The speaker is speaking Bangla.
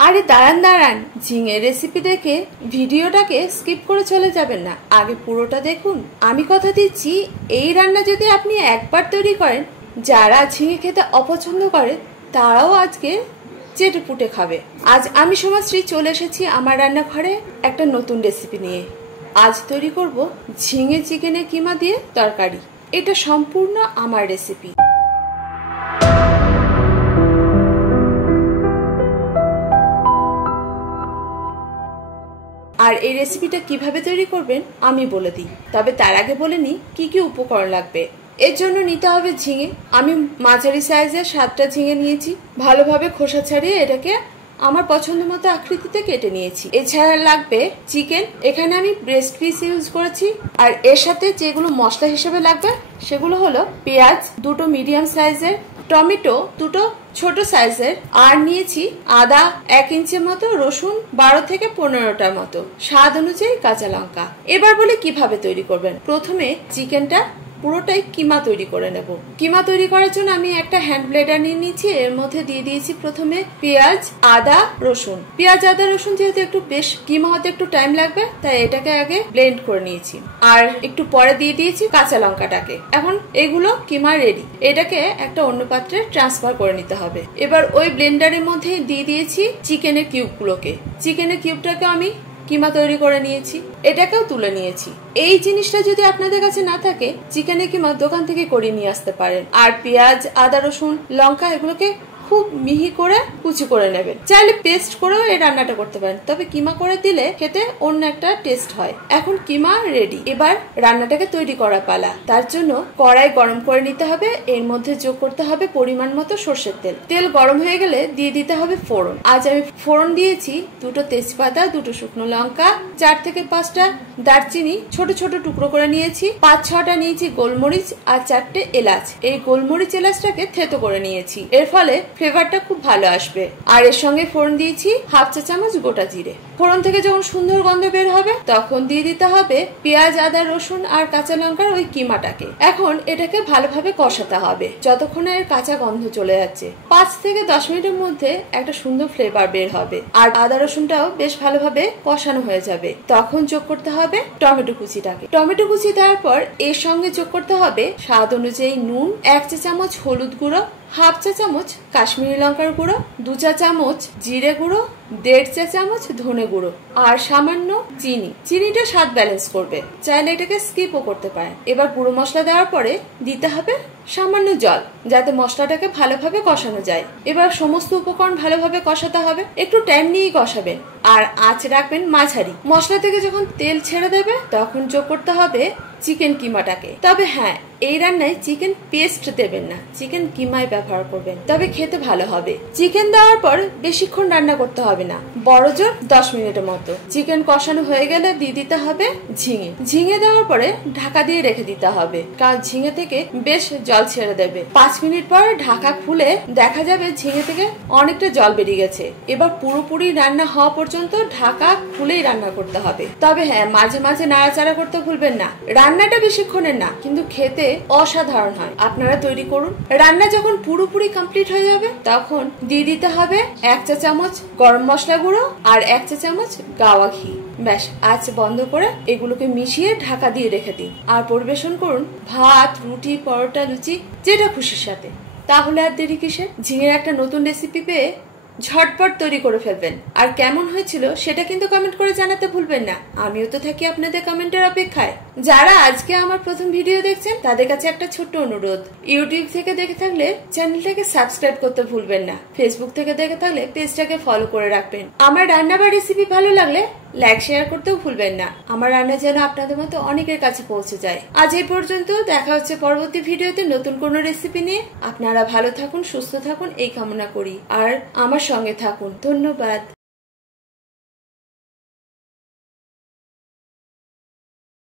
আরে দাঁড়ান দাঁড়ান, ঝিঙের রেসিপি দেখে ভিডিওটাকে স্কিপ করে চলে যাবেন না, আগে পুরোটা দেখুন। আমি কথা দিচ্ছি, এই রান্না যদি আপনি একবার তৈরি করেন, যারা ঝিঙে খেতে অপছন্দ করে তারাও আজকে চেটে পুটে খাবে। আজ আমি সোমাশ্রী চলে এসেছি আমার রান্নাঘরে একটা নতুন রেসিপি নিয়ে। আজ তৈরি করব ঝিঙে চিকেনের কিমা দিয়ে তরকারি। এটা সম্পূর্ণ আমার রেসিপি। আর এই রেসিপিটা কিভাবে তৈরি করবেন আমি বলে দিই, তবে তার আগে বলে নিই কি কি উপকরণ লাগবে। এর জন্য নিতে হবে ঝিঙে। আমি মাঝারি সাইজের 7টা ঝিঙে নিয়েছি। ভালোভাবে খোসা ছাড়িয়ে এটাকে আমার পছন্দ মতো আকৃতিতে কেটে নিয়েছি। এছাড়া লাগবে চিকেন। এখানে আমি ব্রেস্ট পিস ইউজ করেছি। আর এর সাথে যেগুলো মশলা হিসেবে লাগবে সেগুলো হলো পেঁয়াজ 2টো মিডিয়াম সাইজের, টমেটো 2টো ছোট সাইজের, আর নিয়েছি আদা 1 ইঞ্চির মতো, রসুন 12 থেকে 15টার মতো, স্বাদ অনুযায়ী কাঁচা লঙ্কা। এবার বলে কিভাবে তৈরি করবেন। প্রথমে চিকেনটা পুরোটাই কিমা তৈরি করে নেব। কিমা তৈরি করার জন্য আমি একটা হ্যান্ড ব্লেন্ডার নিয়ে নিয়েছি। এর মধ্যে দিয়ে দিয়েছি প্রথমে পেঁয়াজ, আদা, রসুন। পেঁয়াজ, আদা, রসুন যেহেতু একটু বেশ কিমা হতে একটু টাইম লাগবে, তাই এটাকে আগে ব্লেন্ড করে নিয়েছি। আর একটু পরে দিয়ে দিয়েছি কাঁচা লঙ্কাটাকে। এখন এগুলো কিমা রেডি। এটাকে একটা অন্য পাত্রে ট্রান্সফার করে নিতে হবে। এবার ওই ব্লেন্ডারের মধ্যে দিয়ে দিয়েছি চিকেনের কিউবগুলোকে। চিকেনের কিউবটাকে আমি কিমা তৈরি করে নিয়েছি, এটাকেও তুলে নিয়েছি। এই জিনিসটা যদি আপনাদের কাছে না থাকে, চিকেনের কিমা দোকান থেকে করে নিয়ে আসতে পারেন। আর পেঁয়াজ, আদা, রসুন, লঙ্কা এগুলোকে খুব মিহি করে কুচি করে নেবেন। চাইলে পেস্ট করেও এই রান্নাটা করতে পারেন, তবে কিমা করে দিলে খেতে অন্য একটা টেস্ট হয়। এখন কিমা রেডি। এবার রান্নাটাকে তৈরি করা পালা। তার জন্য কড়াই গরম করে নিতে হবে। এর মধ্যে যোগ করতে হবে পরিমাণ মতো সর্ষের তেল। তেল গরম হয়ে গেলে দিয়ে দিতে হবে ফোড়ন। আজ আমি ফোড়ন দিয়েছি 2টো তেজপাতা, 2টো শুকনো লঙ্কা, 4 থেকে 5টা দারচিনি ছোট ছোট টুকরো করে নিয়েছি, 5-6টা নিয়েছি গোলমরিচ, আর 4টে এলাচ। এই গোলমরিচ এলাচটাকে থেতো করে নিয়েছি। এর ফলে ফ্লেভারটা খুব ভালো আসবে। আর এর সঙ্গে ফোড়ন দিয়েছি 1/2 চা চামচ গোটা জিরে। ফোড়ন থেকে যখন সুন্দর গন্ধ বের হবে তখন দিয়ে দিতে হবে পেঁয়াজ, আদা, রসুন আর কাঁচা লঙ্কার ওই কিমাটাকে। এখন এটাকে ভালোভাবে কষাতে হবে যতক্ষণে এর কাঁচা গন্ধ চলে যাচ্ছে। 5 থেকে 10 মিনিটের মধ্যে একটা সুন্দর ফ্লেভার বের হবে। আর আদা রসুনটাও বেশ ভালোভাবে কষানো হয়ে যাবে। তখন যোগ করতে হবে টমেটো কুচিটাকে। টমেটো কুচি দেওয়ার পর এর সঙ্গে যোগ করতে হবে স্বাদ অনুযায়ী নুন, 1 চা চামচ হলুদ গুঁড়ো, 1/2 চা চামচ কাশ্মীরি লঙ্কার গুঁড়ো, 2 চা চামচ জিরে গুঁড়ো, 1.5 চা চামচ ধনে গুঁড়ো, আর সামান্য চিনি। চিনিটা স্বাদ ব্যালেন্স করবে, চাইলে এটাকে স্কিপও করতে পারেন। এবার গুঁড়ো মশলা দেওয়ার পরে দিতে হবে সামান্য জল, যাতে মশলাটাকে ভালোভাবে কষানো যায়। এবার সমস্ত উপকরণ ভালোভাবে কষাতে হবে। একটু টাইম নিয়েই কষাবেন, আর আঁচ রাখবেন মাঝারি। মশলা থেকে যখন তেল ছেড়ে দেবে তখন যোগ করতে হবে চিকেন কিমাটাকে। তবে হ্যাঁ, এই রান্নায় চিকেন পেস্ট দেবেন না, চিকেন কিমাই ব্যবহার করবেন, তবে খেতে ভালো হবে। চিকেন দেওয়ার পর বেশিক্ষণ রান্না করতে হবে না, বড়জোর 10 মিনিটের মতো। চিকেন কষানো হয়ে গেলে দিয়ে দিতে হবে ঝিঙে। ঝিঙে দেওয়ার পরে ঢাকা দিয়ে রেখে দিতে হবে, কারণ ঝিঙে থেকে বেশ জল ছেড়ে দেবে। 5 মিনিট পর ঢাকা খুলে দেখা যাবে ঝিঙে থেকে অনেকটা জল বেরিয়ে গেছে। এবার পুরোপুরি রান্না হওয়া পর্যন্ত ঢাকা খুলেই রান্না করতে হবে। তবে হ্যাঁ, মাঝে মাঝে নাড়াচাড়া করতে ভুলবেন না। রান্নাটা বেশিক্ষণের না, কিন্তু খেতে অসাধারণ হয়। আপনারা তৈরি করুন। রান্না যখন পুরোপুরি কমপ্লিট হয়ে যাবে তখন দিয়ে দিতে হবে 1 চা চামচ গরম মশলা গুঁড়ো আর 1 চা চামচ গাওয়া ঘি। ব্যাস, আঁচ বন্ধ করে এগুলোকে মিশিয়ে ঢাকা দিয়ে রেখে দিন। আর পরিবেশন করুন ভাত, রুটি, পরোটা, লুচি, যেটা খুশির সাথে। তাহলে আর দেরি কিসের? ঝিঙের একটা নতুন রেসিপি পেয়ে ঝটপট তৈরি করে ফেলবেন। আর কেমন হয়েছিল সেটা কিন্তু কমেন্ট করে জানাতে ভুলবেন না। আমিও তো থাকি আপনাদের কমেন্টের অপেক্ষায়। যারা আজকে আমার প্রথম ভিডিও দেখছেন তাদের কাছে একটা ছোট্ট অনুরোধ, ইউটিউব থেকে দেখে থাকলে চ্যানেলটাকে সাবস্ক্রাইব করতে ভুলবেন না। ফেসবুক থেকে দেখে থাকলে পেজটাকে ফলো করে রাখবেন। আমার রান্না বা রেসিপি ভালো লাগলে লাইক শেয়ার করতেও ভুলবেন না। আমার রান্না যেন আপনাদের মতো অনেকের কাছে পৌঁছে যায়। আজ এই পর্যন্ত, দেখা হচ্ছে পরবর্তী ভিডিওতে নতুন কোনো রেসিপি নিয়ে। আপনারা ভালো থাকুন, সুস্থ থাকুন এই কামনা করি, আর আমার সঙ্গে থাকুন। ধন্যবাদ।